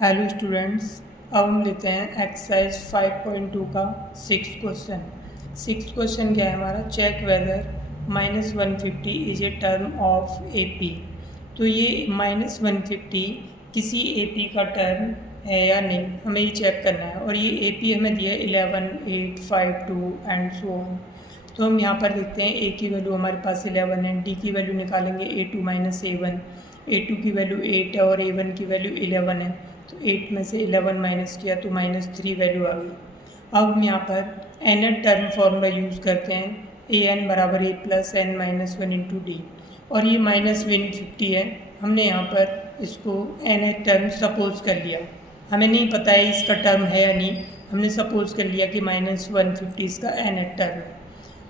Hello students, अब हम लेते हैं एक्सरसाइज 5.2 का सिक्स क्वेश्चन क्या है हमारा। Check whether -150 is a term of AP। तो ये -150 किसी AP का टर्म है या नहीं, हमें ये चेक करना है। और ये AP हमें दिया है 11, 8, 5, 2 एंड सो ऑन। तो हम यहाँ पर देखते हैं A की वैल्यू हमारे पास 11 है, D की वैल्यू निकालेंगे A2 - A1, A2 की वैल्यू 8 है और A1 की वैल्यू 11 है। तो 8 में से 11 माइनस किया तो -3 वैल्यू आ गई। अब हम यहाँ पर nth टर्म फॉर्मूला यूज़ करते हैं, an बराबर a plus n minus 1 into d. और ये -150 है, हमने यहाँ पर इसको nth टर्म सपोज कर लिया। हमें नहीं पता है इसका टर्म है या नहीं, हमने सपोज कर लिया कि -150 इसका nth टर्म है।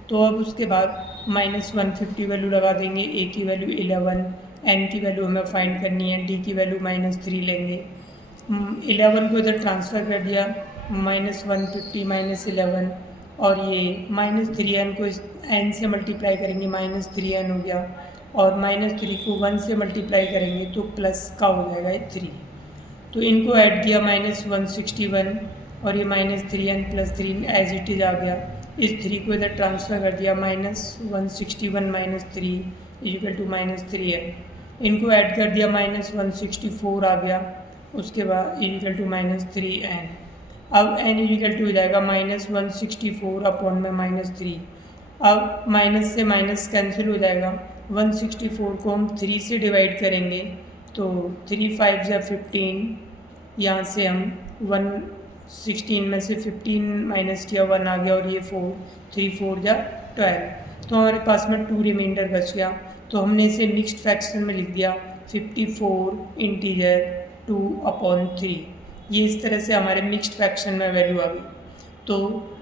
तो अब उसके बाद -150 वैल्यू लगा देंगे, a की वैल्यू 11, n की वैल्यू हमें फाइंड करनी है, d की वैल्यू -3 लेंगे। 11 को इधर ट्रांसफ़र कर दिया, -150 -11, और ये -3n को इस n से मल्टीप्लाई करेंगे, -3n हो गया। और -3 को 1 से मल्टीप्लाई करेंगे तो प्लस का हो जाएगा ये 3। तो इनको ऐड किया -161, और ये -3n + 3 एज इट इज़ आ गया। इस 3 को इधर ट्रांसफ़र कर दिया, -161 - 3 = -3n। इनको ऐड कर दिया, -164 आ गया। उसके बाद = -3n। अब n = हो जाएगा -164 अपॉन में -3। अब माइनस से माइनस कैंसिल हो जाएगा, 164 को हम 3 से डिवाइड करेंगे तो 3 5 × 15, यहाँ से हम 116 में से 15 माइनस किया, 1 आ गया, और ये 4, 3 4 × 12। तो हमारे पास में 2 रिमाइंडर बच गया। तो हमने इसे मिक्स्ड फ्रैक्शन में लिख दिया, 54 इंटीजर 2/3। ये इस तरह से हमारे मिक्स्ड फ्रैक्शन में वैल्यू आ गई। तो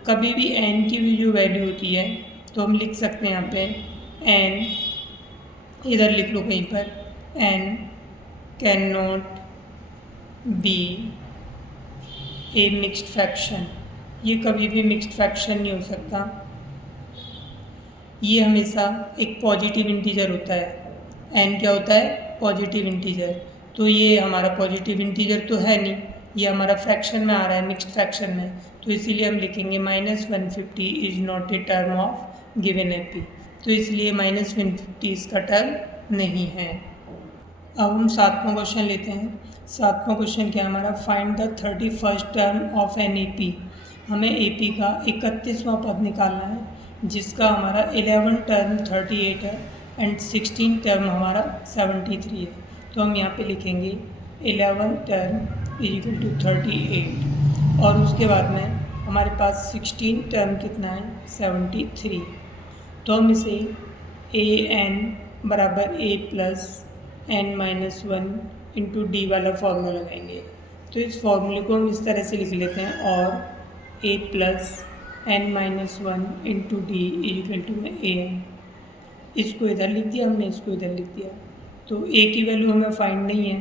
कभी भी n की भी जो वैल्यू होती है तो हम लिख सकते हैं यहाँ पे n, इधर लिख लो कहीं पर, n can not be A mixed fraction. ये कभी भी मिक्स्ड फ्रैक्शन नहीं हो सकता, ये हमेशा एक पॉजिटिव इंटीजर होता है। n क्या होता है? Positive integer. तो ये हमारा पॉजिटिव इंटीजर तो है नहीं, ये हमारा फ्रैक्शन में आ रहा है, मिक्स्ड फ्रैक्शन में। तो इसीलिए हम लिखेंगे -150 is not a term of given AP। तो इसलिए -150 इसका टर्म नहीं है। अब हम 7वां क्वेश्चन लेते हैं। 7वां क्वेश्चन क्या है हमारा, find the 31st term of an AP। हमें AP का 31वां पद निकालना है, जिसका हमारा 11 टर्म 38 है एंड 16 टर्म हमारा 73 है। तो हम यहाँ पे लिखेंगे 11 टर्म = 38, और उसके बाद में हमारे पास 16 टर्म कितना है, 73। तो हम इसे an बराबर a plus n minus 1 into D वाला फार्मूला लगाएंगे। तो इस फार्मूले को हम इस तरह से लिख लेते हैं, और a plus n minus 1 into D = an। इसको इधर लिख दिया हमने, इसको इधर लिख दिया। तो a की वैल्यू हमें फाइंड नहीं है,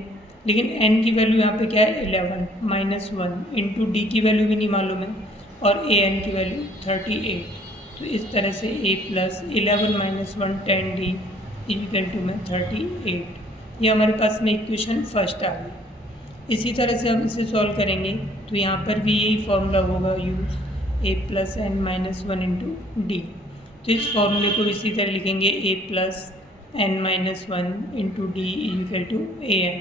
लेकिन n की वैल्यू यहाँ पे क्या है, 11 माइनस 1 इंटू डी की वैल्यू भी नहीं मालूम है, और an की वैल्यू 38। तो इस तरह से a प्लस 11 माइनस 1 10d = 38। ये हमारे पास में इक्वेशन फर्स्ट आ गई। इसी तरह से हम इसे सॉल्व करेंगे तो यहाँ पर भी यही फॉर्मूला होगा use, a plus n minus 1 into D. तो इस फॉर्मूले को इसी तरह लिखेंगे, a plus n minus 1 into D = an।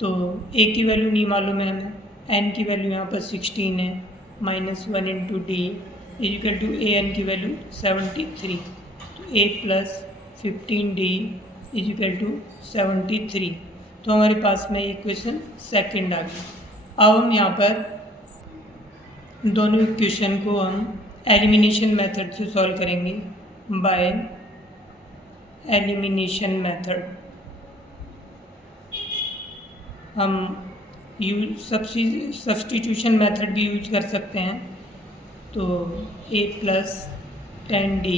तो a की वैल्यू नहीं मालूम है हमें, n की वैल्यू यहाँ पर 16 है, -1 इंटू डी an की वैल्यू 73। तो a प्लस 15d = 73। तो हमारे पास में इक्वेशन सेकंड आ गई। अब हम यहाँ पर दोनों इक्वेशन को हम एलिमिनेशन मेथड से सॉल्व करेंगे, बाय एलिमिनेशन मेथड। हम सब्स्टिट्यूशन मेथड भी यूज कर सकते हैं। तो a प्लस 10d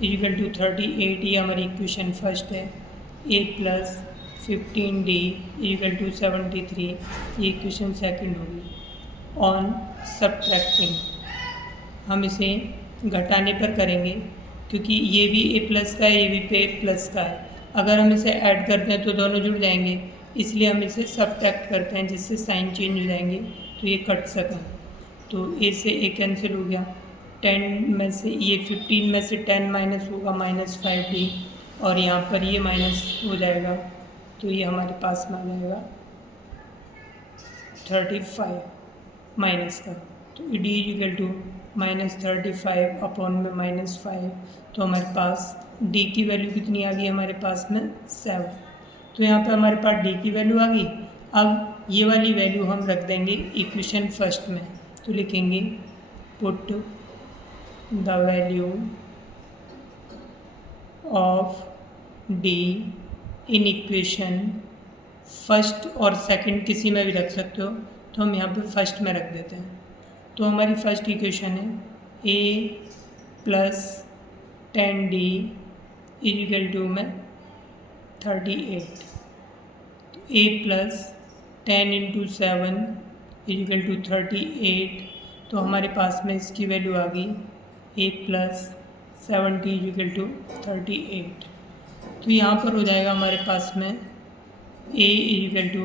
= 38, ये हमारी इक्वेशन फर्स्ट है। a प्लस 15d = 73, ये इक्वेशन सेकंड होगी। ऑन सब्ट्रैक्टिंग, हम इसे घटाने पर करेंगे, क्योंकि ये भी a प्लस का है, ये भी a प्लस का है। अगर हम इसे ऐड करते हैं तो दोनों जुड़ जाएंगे, इसलिए हम इसे सब्ट्रैक्ट करते हैं जिससे साइन चेंज हो जाएंगे तो ये कट सकें। तो ए से ए कैंसिल हो गया, 10 में से ये 15 में से 10 माइनस होगा -5d, और यहाँ पर ये माइनस हो जाएगा तो ये हमारे पास में आ जाएगा 35 माइनस का। तो डी इक्वल टू -35 अपॉन में -5, तो हमारे पास डी की वैल्यू कितनी आ गई हमारे पास में 7। तो यहाँ पे हमारे पास डी की वैल्यू आ गई। अब ये वाली वैल्यू हम रख देंगे इक्वेशन फर्स्ट में, तो लिखेंगे put the value of D in equation first और सेकंड किसी में भी रख सकते हो, तो हम यहाँ पे फर्स्ट में रख देते हैं। तो हमारी फर्स्ट इक्वेशन है a plus 10d equal to में 38। तो a plus 10 into 7 equal to 38, तो हमारे पास में इसकी वैल्यू आ गई a प्लस 70 इक्वल टू 38। तो यहाँ पर हो जाएगा हमारे पास में a इक्वल टू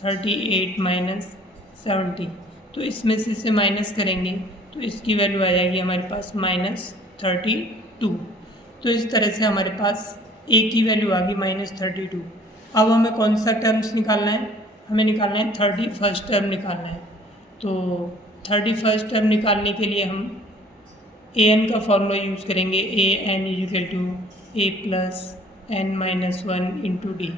38 माइनस 70। तो इसमें से इसे माइनस करेंगे तो इसकी वैल्यू आ जाएगी हमारे पास -32। तो इस तरह से हमारे पास a की वैल्यू आ गई -32। अब हमें कौन सा टर्म्स निकालना है, हमें निकालना है 31st टर्म निकालना है। तो 31st टर्म निकालने के लिए हम an का फॉर्मूला यूज़ करेंगे, an equal to a plus n minus 1 into d.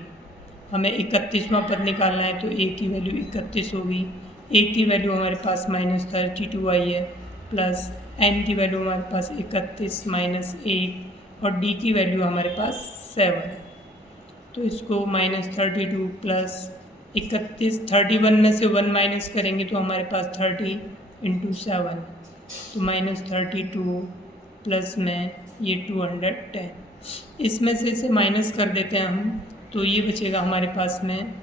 हमें 31वां पद निकालना है, तो a की वैल्यू 31 होगी, a की वैल्यू हमारे पास -32 आई है, प्लस n की वैल्यू हमारे पास 31 माइनस 1 और d की वैल्यू हमारे पास 7 है। तो इसको -32 प्लस 31, 31 में से 1 माइनस करेंगे तो हमारे पास 30 इंटू 7, तो -32 प्लस में ये 210। इसमें से इसे माइनस कर देते हैं हम, तो ये बचेगा हमारे पास में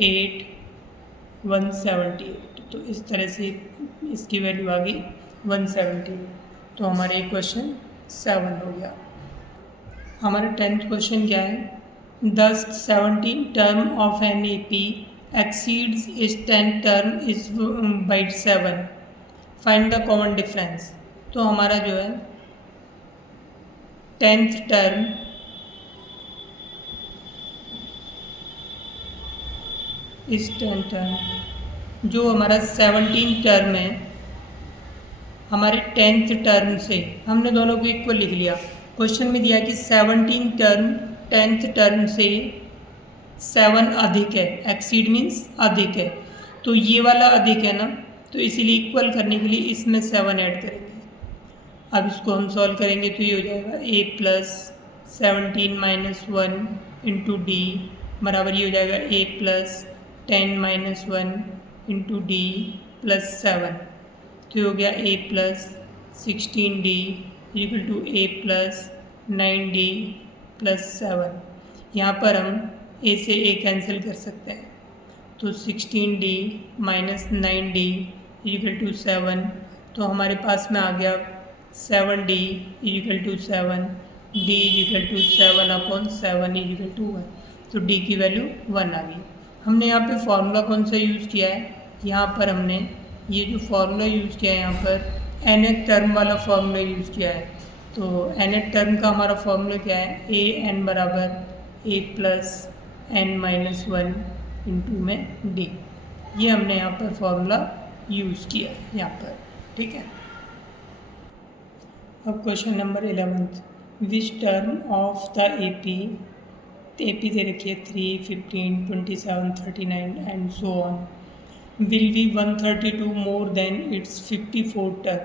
178। तो इस तरह से इसकी वैल्यू आ गई 178। तो हमारा ये क्वेश्चन 7 हो गया। हमारा 10th क्वेश्चन क्या है, the 17 term of an A P exceeds its 10 term is by 7, find the common difference. तो हमारा जो है 10th टर्म इस 10 टर्म जो हमारा 17 टर्म है, हमारे 10th टर्म से हमने दोनों को इक्वल लिख लिया। क्वेश्चन में दिया कि 17 टर्म 10th टर्म से 7 अधिक है, एक्सीड मीन्स अधिक है, तो ये वाला अधिक है ना, तो इसीलिए इक्वल करने के लिए इसमें 7 ऐड करेंगे। अब इसको हम सॉल्व करेंगे तो ये हो जाएगा a plus 17 minus 1 into d बराबर ये हो जाएगा a plus 10 minus 1 into d plus 7। तो ये हो गया a plus 16d equal to a plus 9d plus 7। यहाँ पर हम a से a कैंसिल कर सकते हैं, तो 16d minus 9d equal to 7। तो हमारे पास में आ गया 7d equal to 7, d equal to 7 upon 7 equal to 1। तो d की वैल्यू 1 आ गई। हमने यहाँ पे फॉर्मूला कौन सा यूज़ किया है, यहाँ पर हमने ये जो फॉर्मूला यूज़ किया है यहाँ पर nth टर्म वाला फॉर्मूला यूज़ किया है। तो nth टर्म का हमारा फॉर्मूला क्या है, a n बराबर a plus n minus 1 into में d। ये हमने यहाँ पर फॉर्मूला यूज़ किया है यहाँ पर, ठीक है। अब question number 11, which term of the AP दे रखी है 3, 15, 27, 39 and so on will be 132 more then it's 54 term.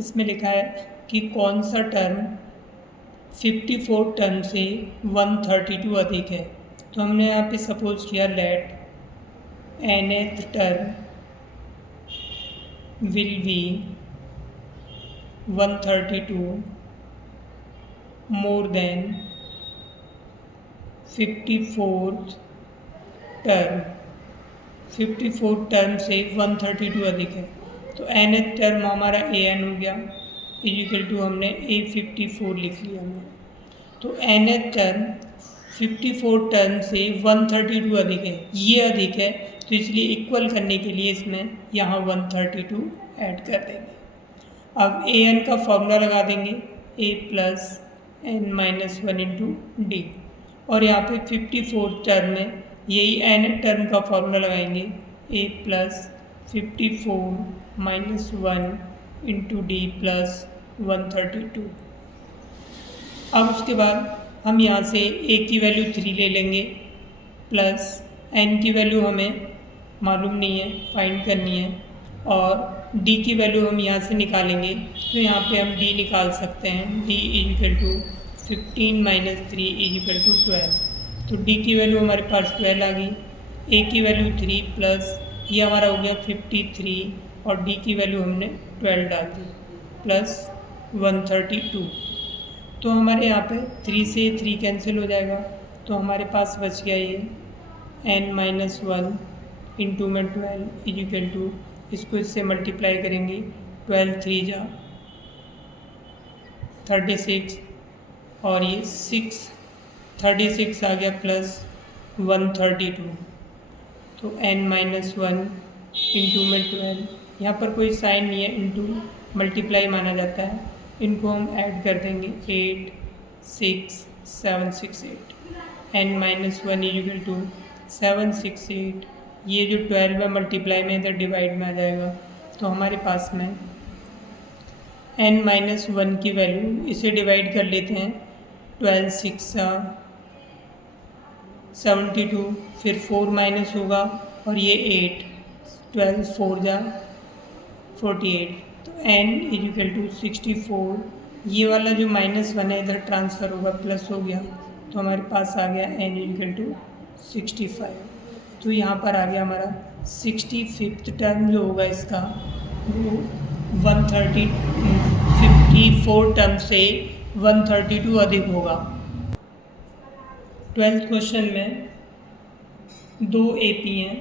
इसमें लिखा है कि कौन सा टर्म 54 टर्म से 132 अधिक है। तो हमने यहाँ पे सपोज किया let nth term will be 132 more than 54th term. 54 term से 132 अधिक है, तो nth टर्म हमारा an हो गया इक्वल टू हमने a54 लिख लिया हमने। तो nth टर्म 54 टर्म से 132 अधिक है, ये अधिक है, तो इसलिए इक्वल करने के लिए इसमें यहाँ 132 ऐड कर देंगे। अब ए एन का फॉर्मूला लगा देंगे, a plus n minus one into d, और यहाँ पे 54 टर्म में यही एन टर्म का फॉर्मूला लगाएंगे, a plus 54 minus one into d plus 132। अब उसके बाद हम यहाँ से ए की वैल्यू 3 ले लेंगे, प्लस एन की वैल्यू हमें मालूम नहीं है, फाइंड करनी है, और डी की वैल्यू हम यहाँ से निकालेंगे, तो यहाँ पे हम डी निकाल सकते हैं, d equal to 15 minus 3 equal to 12। तो डी की वैल्यू हमारे पास 12 आ गई, ए की वैल्यू 3 प्लस ये हमारा हो गया 53, और डी की वैल्यू हमने 12 डाल दी, प्लस 132। तो हमारे यहाँ पे 3 से 3 कैंसिल हो जाएगा, तो हमारे पास बच गया ये n माइनस वन इंटू में 12 इजिकल टू, इसको इससे मल्टीप्लाई करेंगे, 12 3 जा 36, और ये 36 आ गया प्लस 132। तो n माइनस वन इंटू में 12, यहाँ पर कोई साइन नहीं है, इंटू मल्टीप्लाई माना जाता है, इनको हम ऐड कर देंगे, 8 6 7 6 8, n minus one equal to 7 6 8, ये जो 12 है मल्टीप्लाई में इधर डिवाइड में आ जाएगा, तो हमारे पास में n माइनस वन की वैल्यू, इसे डिवाइड कर लेते हैं, 12 6 72, फिर 4 माइनस होगा और ये 8, 12 4 जा 48, तो n इजिकल टू 64, ये वाला जो माइनस वन है इधर ट्रांसफ़र होगा, प्लस हो गया, तो हमारे पास आ गया n इजिकल टू 65। तो यहाँ पर आ गया हमारा 65th टर्म जो होगा इसका वो 54 टर्म से 132 अधिक होगा। 12th क्वेश्चन में दो ए पी हैं,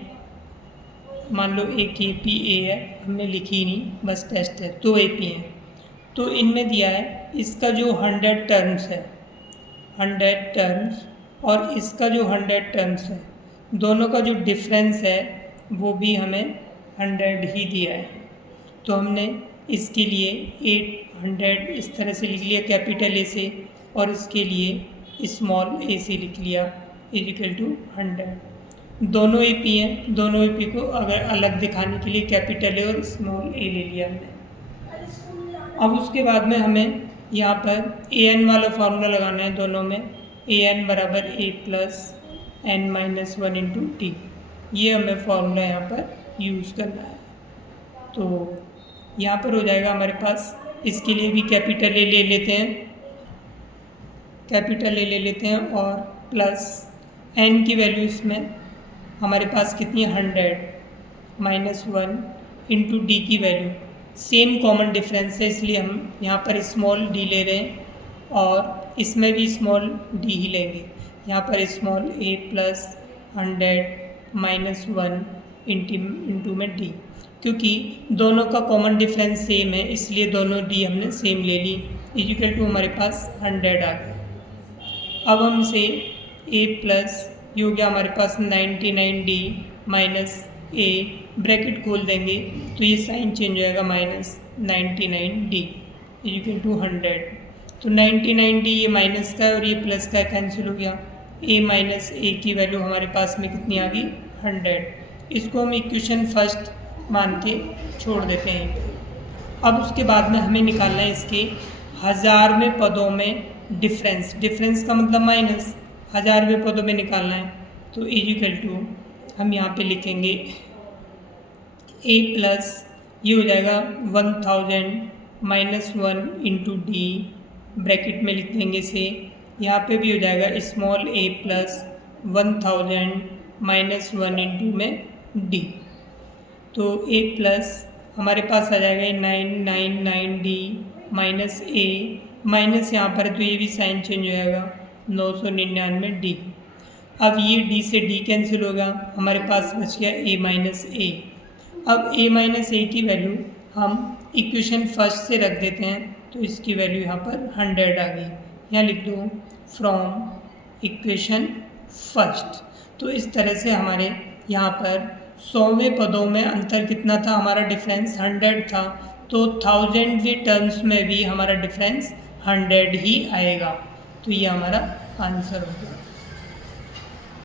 मान लो एक ए पी ए है, हमने लिखी नहीं, बस टेस्ट है, दो ए पी हैं, तो इनमें दिया है इसका जो 100 टर्म्स है, 100 टर्म्स, और इसका जो 100 टर्म्स है, दोनों का जो डिफरेंस है वो भी हमें 100 ही दिया है। तो हमने इसके लिए 800 इस तरह से लिख लिया कैपिटल ए से, और इसके लिए स्मॉल ए से लिख लिया, इजिकल टू 100। दोनों ए पी हैं, दोनों ए पी को अगर अलग दिखाने के लिए कैपिटल ए और स्मॉल ए ले लिया हमने। अब उसके बाद में हमें यहाँ पर ए एन वाला फार्मूला लगाना है दोनों में, ए एन बराबर a plus n minus one into t, ये हमें फार्मूला यहाँ पर यूज़ करना है। तो यहाँ पर हो जाएगा हमारे पास, इसके लिए भी कैपिटल ए ले लेते हैं, कैपिटल ए ले लेते हैं, और प्लस एन की वैल्यू इसमें हमारे पास कितनी है 100 माइनस वन इंटू डी की वैल्यू, सेम कॉमन डिफरेंस है इसलिए हम यहाँ पर स्मॉल डी ले रहे हैं, और इसमें भी स्मॉल डी ही लेंगे, यहाँ पर स्मॉल ए प्लस 100 माइनस वन इंटू में डी, क्योंकि दोनों का कॉमन डिफरेंस सेम है इसलिए दोनों डी हमने सेम ले ली, इक्वल टू हमारे पास 100 आ गया। अब हम इसे ए प्लस ये हो गया हमारे पास 99D माइनस ए, ब्रैकेट खोल देंगे तो ये साइन चेंज हो जाएगा, माइनस 99D इक्वल टू 100। तो 99D ये माइनस का है और ये प्लस का कैंसिल हो गया, ए माइनस ए की वैल्यू हमारे पास में कितनी आ गई 100। इसको हम इक्वेशन फर्स्ट मान के छोड़ देते हैं। अब उसके बाद में हमें निकालना है इसके 1000वें पदों में डिफरेंस, डिफरेंस का मतलब माइनस, 1000वें पदों में निकालना है, तो इक्वल टू हम यहाँ पे लिखेंगे ए प्लस ये हो जाएगा 1000 minus one into D, bracket में लिख देंगे इसे, यहाँ पे भी हो जाएगा स्मॉल ए प्लस 1000 माइनस वन इंटू में डी। तो ए प्लस हमारे पास आ जाएगा 999D माइनस ए, माइनस यहाँ पर तो ये भी साइन चेंज हो जाएगा 999D। अब ये D से D कैंसिल होगा, हमारे पास बच गया a माइनस ए। अब a माइनस ए की वैल्यू हम इक्वेशन फर्स्ट से रख देते हैं, तो इसकी वैल्यू यहाँ पर 100 आ गई। यहाँ लिख दो फ्रॉम इक्वेशन फर्स्ट। तो इस तरह से हमारे यहाँ पर 100वें पदों में अंतर कितना था, हमारा डिफरेंस 100 था, तो 1000वीं टर्म्स में भी हमारा डिफरेंस 100 ही आएगा। तो ये हमारा आंसर हो गया।